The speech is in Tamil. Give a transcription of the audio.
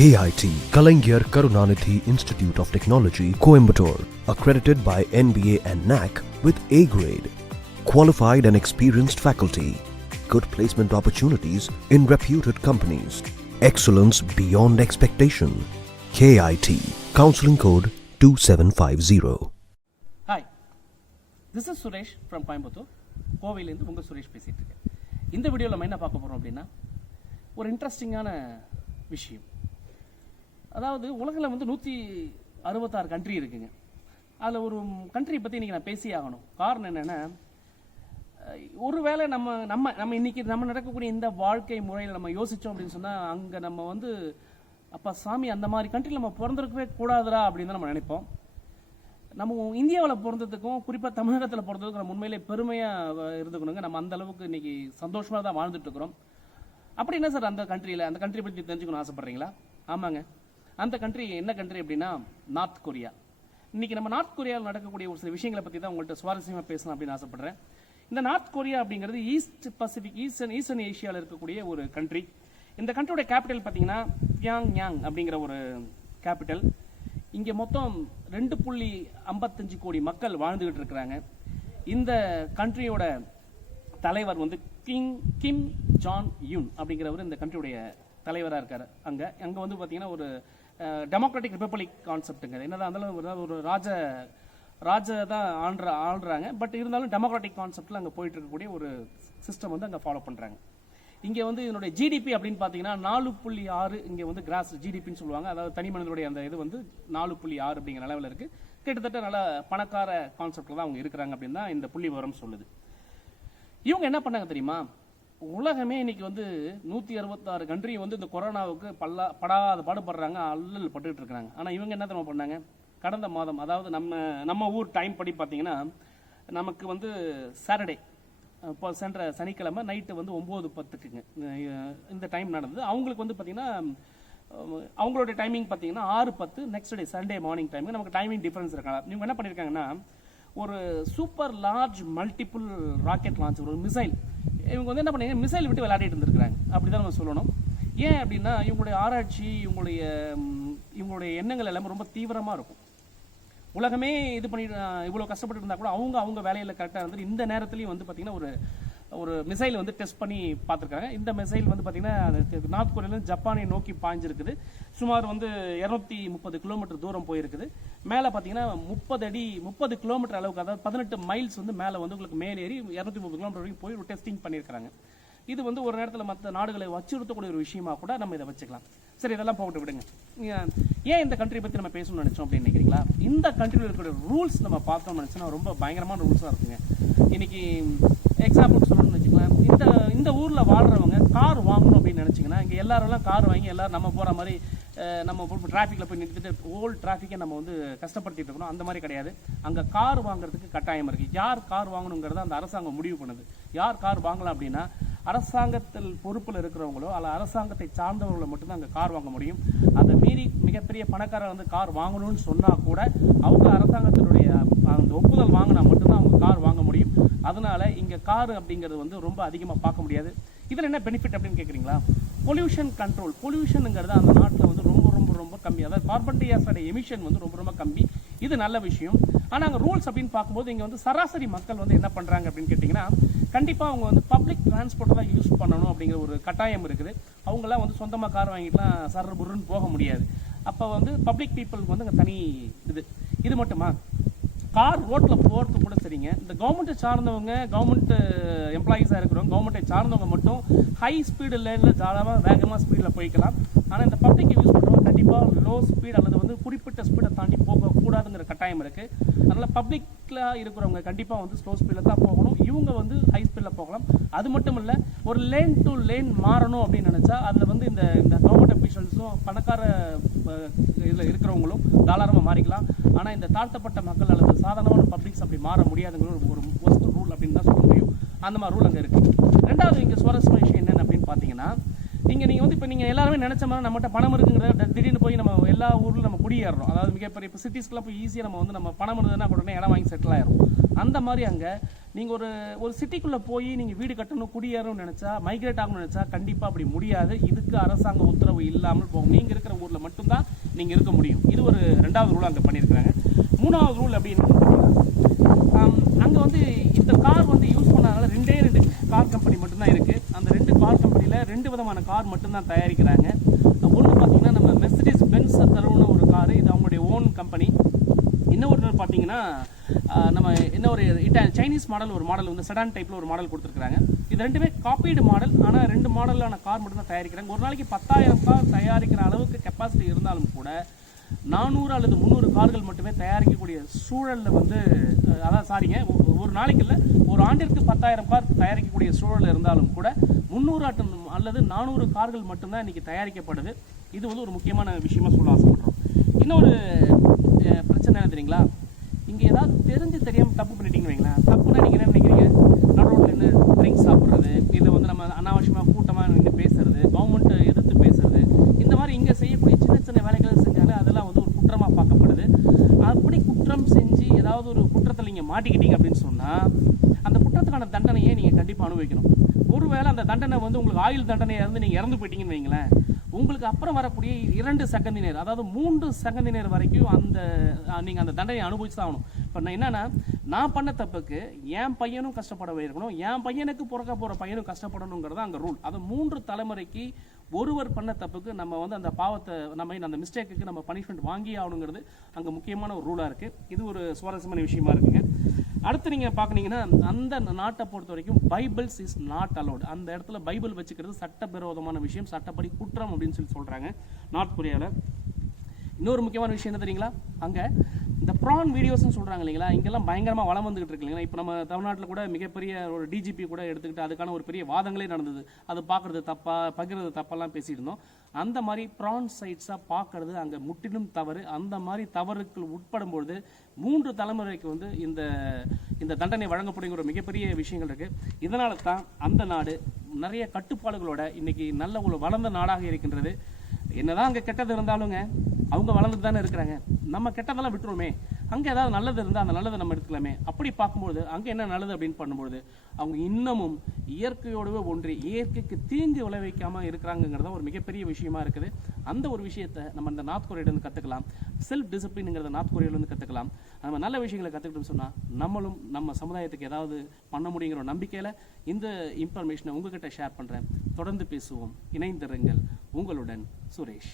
KIT, Kalaignar Karunanidhi Institute of Technology, Coimbatore, accredited by NBA and NAC with A grade. Qualified and experienced faculty. Good placement opportunities in reputed companies. Excellence beyond expectation. KIT, counseling code 2750. Hi, this is Suresh from Coimbatore. கோவையிலேருந்து உங்கள் சுரேஷ் பேசிகிட்டு இருக்கேன். இந்த வீடியோவில் நம்ம என்ன பார்க்க போகிறோம் அப்படின்னா, ஒரு இன்ட்ரெஸ்டிங்கான விஷயம். அதாவது உலகில் வந்து 166 கண்ட்ரி இருக்குங்க. அதில் ஒரு கண்ட்ரியை பற்றி இன்றைக்கி நான் பேசி ஆகணும். காரணம் என்னென்னா, ஒருவேளை நம்ம இன்றைக்கி நம்ம நடக்கக்கூடிய இந்த வாழ்க்கை முறையில் நம்ம யோசித்தோம் அப்படின்னு சொன்னால், அங்கே நம்ம வந்து அப்பா சாமி அந்த மாதிரி கண்ட்ரியில் நம்ம பிறந்திருக்கவே கூடாதுரா அப்படின்னு தான் நம்ம நினைப்போம். நம்ம இந்தியாவில் பிறந்ததுக்கும் குறிப்பாக தமிழகத்தில் பிறந்ததுக்கும் நம்ம உண்மையிலே பெருமையாக இருந்துக்கணுங்க. நம்ம அந்த அளவுக்கு இன்றைக்கி சந்தோஷமாக தான் வாழ்ந்துட்டு இருக்கிறோம். அப்படி என்ன சார் அந்த கண்ட்ரி பற்றி தெரிஞ்சுக்கணும் ஆசைப்பட்றீங்களா? ஆமாங்க, அந்த கண்ட்ரி என்ன கண்ட்ரி அப்படின்னா நார்த் கொரியா. இன்றைக்கி நம்ம நார்த் கொரியாவில் நடக்கக்கூடிய ஒரு சில விஷயங்களை பற்றி தான் உங்கள்கிட்ட சுவாரஸ்யமாக பேசலாம் அப்படின்னு ஆசைப்பட்றேன். இந்த நார்த் கொரியா அப்படிங்கிறது ஈஸ்ட் பசிபிக் ஈஸ்டர்ன் ஏஷியாவில் இருக்கக்கூடிய ஒரு கண்ட்ரி. இந்த கண்ட்ரியோட கேபிட்டல் பார்த்தீங்கன்னா பியாங்யாங் அப்படிங்கிற ஒரு கேபிட்டல். இங்கே மொத்தம் 2.55 கோடி மக்கள் வாழ்ந்துகிட்டு இருக்கிறாங்க. இந்த கண்ட்ரியோட தலைவர் வந்து கிம் ஜான் யுன் அப்படிங்கிறவர் இந்த கண்ட்ரியுடைய தலைவராக இருக்கார். அங்கே வந்து பார்த்தீங்கன்னா ஒரு டெமோக்ராட்டிக் ரிப்பப்ளிக் கான்செப்ட்டுங்க. என்னதான் இருந்தாலும் ஒரு ராஜ தான் ஆள்றாங்க. பட் இருந்தாலும் டெமோக்ராட்டிக் கான்செப்டில் அங்கே போயிட்டு இருக்கக்கூடிய ஒரு சிஸ்டம் வந்து அங்கே ஃபாலோ பண்ணுறாங்க. இங்கே வந்து இதனுடைய ஜிடிபி அப்படின்னு பார்த்தீங்கன்னா 4.6 இங்கே வந்து கிராஸ் ஜிடிபின்னு சொல்லுவாங்க. அதாவது தனி மனிதனுடைய அந்த இது வந்து 4.6 அப்படிங்கிற அளவில் இருக்குது. கிட்டத்தட்ட நல்ல பணக்கார கான்செப்டில் தான் அவங்க இருக்கிறாங்க அப்படின்னு தான் இந்த புள்ளி விவரம் சொல்லுது. இவங்க என்ன பண்ணாங்க தெரியுமா? உலகமே இன்னைக்கு வந்து 166 கண்ட்ரி வந்து இந்த கொரோனாவுக்கு படாத பாடுபடுறாங்க, அல்லல் பட்டுக்கிட்டு இருக்கிறாங்க. ஆனால் இவங்க என்ன தெரியுமா பண்ணாங்க? கடந்த மாதம், அதாவது நம்ம ஊர் டைம் படி பார்த்தீங்கன்னா நமக்கு வந்து சாட்டர்டே இப்போ சென்ற சனிக்கிழமை நைட்டு வந்து 9:10க்குங்க இந்த டைம் நடந்தது. அவங்களுக்கு வந்து பார்த்தீங்கன்னா அவங்களோட டைமிங் பார்த்தீங்கன்னா 6:10 நெக்ஸ்ட் டே சண்டே மார்னிங் டைமுக்கு நமக்கு டைமிங் டிஃப்ரென்ஸ் இருக்காங்க. இவங்க என்ன பண்ணியிருக்காங்கன்னா, ஒரு super large multiple rocket launch, ஒரு மிசைல். இவங்க வந்து என்ன பண்ணீங்க, மிசைல் விட்டு விளையாடிட்டு இருந்திருக்கிறாங்க. அப்படி தான் நம்ம சொல்லணும். ஏன் அப்படின்னா இவங்களுடைய ஆராய்ச்சி, இவங்களுடைய எண்ணங்கள் எல்லாமே ரொம்ப தீவிரமாக இருக்கும். உலகமே இது பண்ணி இவ்வளோ கஷ்டப்பட்டு இருந்தால் கூட அவங்க வேலையில் கரெக்டாக இருந்துட்டு இந்த நேரத்துலையும் வந்து பார்த்திங்கன்னா ஒரு மிசைல் வந்து டெஸ்ட் பண்ணி பார்த்துருக்காங்க. இந்த மிசைல் வந்து பார்த்திங்கன்னா நார்த் கொரியாவிலேருந்து ஜப்பானை நோக்கி பாய்ஞ்சிருக்குது. சுமார் வந்து 230 கிலோமீட்டர் தூரம் போயிருக்குது. மேலே பார்த்தீங்கன்னா 30 கிலோமீட்டர் அளவுக்கு, அதாவது 18 மைல்ஸ் வந்து மேலே வந்து உங்களுக்கு மேலேறி 230 கிலோமீட்டர் வரைக்கும் போய் ஒரு டெஸ்டிங் பண்ணியிருக்காங்க. இது வந்து ஒரு நேரத்தில் மற்ற நாடுகளை அச்சுறுத்தக்கூடிய ஒரு விஷயமா கூட நம்ம இதை வச்சுக்கலாம். சரி, இதெல்லாம் போட்டு விடுங்க. ஏன் இந்த கண்ட்ரி பற்றி நம்ம பேசணும்னு நினச்சோம் அப்படின்னு நினைக்கிறீங்களா? இந்த கண்ட்ரியில் இருக்கிற ரூல்ஸ் நம்ம பார்த்தோம்னு நினச்சோன்னா ரொம்ப பயங்கரமான ரூல்ஸாக இருக்குங்க. இன்னைக்கு எக்ஸாம்பிள் சொல்லணும்னு வச்சுக்கலாம். இந்த ஊரில் வாழ்கிறவங்க கார் வாங்கணும் அப்படின்னு நினச்சிங்கன்னா, இங்கே எல்லாரெல்லாம் கார் வாங்கி எல்லாரும் நம்ம போகிற மாதிரி நம்ம டிராஃபிக்கில் போய் நிறுத்திட்டு ஓல்டு டிராஃபிக்கை நம்ம வந்து கஷ்டப்படுத்திட்டு இருக்கணும். அந்த மாதிரி கிடையாது. அங்கே கார் வாங்குறதுக்கு கட்டாயம் இருக்குது. யார் கார் வாங்கணுங்கிறத அந்த அரசாங்கம் முடிவு பண்ணுது. யார் கார் வாங்கலாம் அப்படின்னா, அரசாங்கத்தில் பொறுப்பில் இருக்கிறவங்களோ அல்ல அரசாங்கத்தை சார்ந்தவர்களோ மட்டும்தான் அங்கே கார் வாங்க முடியும். அதை மீறி மிகப்பெரிய பணக்காரர் வந்து கார் வாங்கணும்னு சொன்னால் கூட அவங்க அரசாங்கத்தினுடைய அந்த ஒப்புதல் வாங்கினா மட்டும்தான் அவங்க கார் வாங்க முடியும். அதனால இங்கே கார் அப்படிங்கிறது வந்து ரொம்ப அதிகமாக பார்க்க முடியாது. இதில் என்ன பெனிஃபிட் அப்படின்னு கேட்குறீங்களா? Pollution control. பொல்யூஷனுங்கிறது அந்த நாட்டில் வந்து ரொம்ப ரொம்ப ரொம்ப கம்மி. அதாவது கார்பன் டை ஆக்சைடு எமிஷன் வந்து ரொம்ப ரொம்ப கம்மி. இது நல்ல விஷயம். ஆனால் அங்கே ரூல்ஸ் அப்படின்னு பார்க்கும்போது இங்கே வந்து சராசரி மக்கள் வந்து என்ன பண்ணுறாங்க அப்படின்னு கேட்டிங்கன்னா, கண்டிப்பாக அவங்க வந்து பப்ளிக் டிரான்ஸ்போர்ட்டை தான் யூஸ் பண்ணணும் அப்படிங்கிற ஒரு கட்டாயம் இருக்குது. அவங்களாம் வந்து சொந்தமாக கார் வாங்கிட்டுலாம் சர்ற புருன்னு போக முடியாது. அப்போ வந்து பப்ளிக் பீப்புளுக்கு வந்து அங்கே தனி இது மட்டுமா, கார் ரோட்டில் போகிறது கூட சரிங்க. இந்த கவர்மெண்ட்டை சார்ந்தவங்க, கவர்மெண்ட் எம்ப்ளாயீஸாக இருக்கிறவங்க, கவர்மெண்ட்டை சார்ந்தவங்க மட்டும் ஹை ஸ்பீடு லேனில் ஜாலமாக வேகமாக ஸ்பீடில் போய்க்கலாம். ஆனால் இந்த பப்ளிக் யூஸ் பண்ணுறவங்க கண்டிப்பாக லோ ஸ்பீட் அல்லது வந்து குறிப்பிட்ட ஸ்பீடை தாண்டி போகக்கூடாதுங்கிற கட்டாயம் இருக்குது. அதனால் பப்ளிக்கில் இருக்கிறவங்க கண்டிப்பாக வந்து ஸ்லோ ஸ்பீடில் தான் போகணும். இவங்க வந்து ஹை ஸ்பீடில் போகலாம். அது மட்டும் இல்லை, ஒரு லேன் டு லேன் மாறணும் அப்படின்னு நினச்சா அதில் வந்து இந்த கவர்மெண்ட் அஃபீஷியல்ஸும் பணக்கார இதில் இருக்கிறவங்களும் தாராளமாக மாறிக்கலாம். ஆனால் இந்த தாழ்த்தப்பட்ட மக்கள் அல்லது சாதாரணமான பப்ளிக்ஸ் அப்படி மாற முடியாதுங்கிற ஒரு ஒஸ்ட் ரூல் அப்படின்னு தான் சொல்ல முடியும். அந்த மாதிரி ரூல் அங்கே இருக்குது. ரெண்டாவது இங்கே சுவாரஸ்யமான விஷயம் என்னென்னு அப்படின்னு பார்த்தீங்கன்னா, நீங்கள் வந்து இப்போ நீங்கள் எல்லாருமே நினச்ச மாதிரி நம்மகிட்ட பணம் இருக்குங்கிறத திடீர்னு போய் நம்ம எல்லா ஊரில் நம்ம குடியேறோம். அதாவது மிகப்பெரிய இப்போ சிட்டிஸ்க்குலாம் போய் ஈஸியாக நம்ம பணம் இருந்ததுன்னா உடனே இடம் வாங்கி செட்டில் ஆயிரும். அந்த மாதிரி அங்கே நீங்கள் ஒரு சிட்டிக்குள்ளே போய் நீங்கள் வீடு கட்டணும் குடியேறணும்னு நினச்சா மைக்ரேட் ஆகணும்னு நினச்சா கண்டிப்பாக அப்படி முடியாது. இதுக்கு அரசாங்க உத்தரவு இல்லாமல் போகும். நீங்கள் இருக்கிற ஊரில் மட்டும்தான் நீங்கள் இருக்க முடியும். இது ஒரு 2வது ரூல் அங்கே பண்ணியிருக்கிறாங்க. 3வது ரூல் அப்படின்னு பார்த்தீங்கன்னா, அங்கே வந்து இந்த கார் வந்து யூஸ் பண்ணாதனால 2 கார் கம்பெனி மட்டும்தான் இருக்குது. அந்த 2 கார் கம்பெனியில் 2 விதமான கார் மட்டும்தான் தயாரிக்கிறாங்க. ஒன்று பார்த்தீங்கன்னா நம்ம மெர்சிடிஸ் பென்ஸ் தருவன ஒரு காரு, இது அவங்களுடைய ஓன் கம்பெனி. இன்னொரு பார்த்தீங்கன்னா நம்ம இன்னொரு சைனீஸ் மாடல் ஒரு மாடல் வந்து செடான் டைப்பில் ஒரு மாடல் கொடுத்துருக்காங்க. இது 2மே காப்பீடு மாடல். ஆனால் 2 மாடலான கார் மட்டும் தான் தயாரிக்கிறாங்க. ஒரு நாளைக்கு 10,000 கார் தயாரிக்கிற அளவுக்கு கெப்பாசிட்டி இருந்தாலும் கூட 400 அல்லது 300 கார்கள் மட்டுமே தயாரிக்கக்கூடிய சூழலில் வந்து ஒரு நாளைக்கு இல்லை, ஒரு ஆண்டிற்கு 10,000 கார் தயாரிக்கக்கூடிய சூழல் இருந்தாலும் கூட 300 அல்லது 400 கார்கள் மட்டும்தான் இன்னைக்கு தயாரிக்கப்படுது. இது வந்து ஒரு முக்கியமான விஷயமா சொல்ல ஆசைப்படுறோம். இன்னொரு பிரச்சனை என்ன தெரியுங்களா, இங்கே ஏதாவது தெரியாமல் தப்பு பண்ணிட்டீங்கன்னு வைங்களேன். தப்புன்னா நீங்கள் என்ன நினைக்கிறீங்க, நடுரோட்டில் நின்று ட்ரிங்க்ஸ் சாப்பிட்றது, இல்லை வந்து நம்ம அனாவசியமாக கூட்டமாக நின்று பேசுறது, கவர்மெண்ட்டை எதிர்த்து பேசுறது, இந்த மாதிரி இங்கே செய்யக்கூடிய சின்ன வேலைகள் செஞ்சாலே அதெல்லாம் வந்து ஒரு குற்றமாக பார்க்கப்படுது. அப்படி குற்றம் செஞ்சு ஏதாவது ஒரு குற்றத்தில் நீங்கள் மாட்டிக்கிட்டீங்க அப்படின்னு சொன்னால் அந்த குற்றத்துக்கான தண்டனையை நீங்கள் கண்டிப்பாக அனுபவிக்கணும். ஒருவேளை அந்த தண்டனை வந்து உங்களுக்கு ஆயுள் தண்டனையாக இருந்து நீங்கள் இறந்து போயிட்டீங்கன்னு வைங்களேன், உங்களுக்கு அப்புறம் வரக்கூடிய 2 செகண்டினர் அதாவது 3 செகண்டினர் வரைக்கும் நீங்கள் அந்த தண்டனையை அனுபவிச்சு தான் ஆகணும். இப்போ என்னன்னா, நான் பண்ண தப்புக்கு என் பையனும் கஷ்டப்பட இருக்கணும், என் பையனுக்கு பிறக்க போகிற பையனும் கஷ்டப்படணுங்கிறது அங்கே ரூல். அது 3 தலைமுறைக்கு ஒருவர் பண்ண தப்புக்கு நம்ம வந்து அந்த பாவத்தை அந்த மிஸ்டேக்கு நம்ம பனிஷ்மெண்ட் வாங்கி ஆகணுங்கிறது அங்கே முக்கியமான ஒரு ரூலாக இருக்குது. இது ஒரு சுவாரஸ்யமான விஷயமா இருக்குங்க. அடுத்து நீங்கள் பார்க்குறீங்கன்னா, அந்த நாட்டை பொறுத்த வரைக்கும் பைபிள்ஸ் இஸ் நாட் அலோடு. அந்த இடத்துல பைபிள் வச்சுக்கிறது சட்டவிரோதமான விஷயம், சட்டப்படி குற்றம் அப்படின்னு சொல்கிறாங்க நார்த் கொரியாவில். இன்னொரு முக்கியமான விஷயம் என்ன தெரியுங்களா, அங்கே இந்த ப்ரான் வீடியோஸ்ன்னு சொல்கிறாங்க இல்லைங்களா, இங்கெல்லாம் பயங்கரமாக வளம் வந்துகிட்டு இருக்கு இல்லைங்களா. இப்போ நம்ம தமிழ்நாட்டில் கூட மிகப்பெரிய ஒரு டிஜிபி கூட எடுத்துக்கிட்டு அதுக்கான ஒரு பெரிய வாதங்களே நடந்தது. அது பார்க்குறது தப்பா, பகிர்றது தப்பெல்லாம் பேசிட்டு இருந்தோம். அந்த மாதிரி ப்ரான் சைட்ஸாக பார்க்கறது அங்கே முற்றிலும் தவறு. அந்த மாதிரி தவறுக்கு உட்படும்பொழுது 3 தலைமுறைக்கு வந்து இந்த தண்டனை வழங்கப்படுங்கிற மிகப்பெரிய விஷயங்கள் இருக்குது. இதனால தான் அந்த நாடு நிறைய கட்டுப்பாடுகளோட இன்னைக்கு நல்ல ஒரு வளர்ந்த நாடாக இருக்கின்றது. என்னதான் அங்கே கெட்டது இருந்தாலுங்க அவங்க வளர்ந்துட்டு தானே இருக்கிறாங்க. நம்ம கெட்டதெல்லாம் விட்டுருவோமே, அங்கே ஏதாவது நல்லது இருந்தால் அந்த நல்லதை நம்ம எடுத்துக்கலாமே. அப்படி பார்க்கும்போது அங்கே என்ன நல்லது அப்படின்னு பண்ணும்போது அவங்க இன்னமும் இயற்கையோடவே ஒன்றி இயற்கைக்கு தீங்கு விளைவிக்காமல் இருக்கிறாங்கிறத ஒரு மிகப்பெரிய விஷயமா இருக்குது. அந்த ஒரு விஷயத்தை நம்ம இந்த நார்த் கொரியாவிலேருந்து கற்றுக்கலாம். செல்ஃப் டிசிப்ளின்ங்கிறத நார்த் கொரியாவிலேருந்து கற்றுக்கலாம். நம்ம நல்ல விஷயங்களை கற்றுக்கிட்டோம்னு சொன்னால் நம்மளும் நம்ம சமுதாயத்துக்கு ஏதாவது பண்ண முடியுங்கிற நம்பிக்கையில் இந்த இன்ஃபர்மேஷனை உங்ககிட்ட ஷேர் பண்ணுறேன். தொடர்ந்து பேசுவோம், இணைந்திருங்கள். உங்களுடன் சுரேஷ்.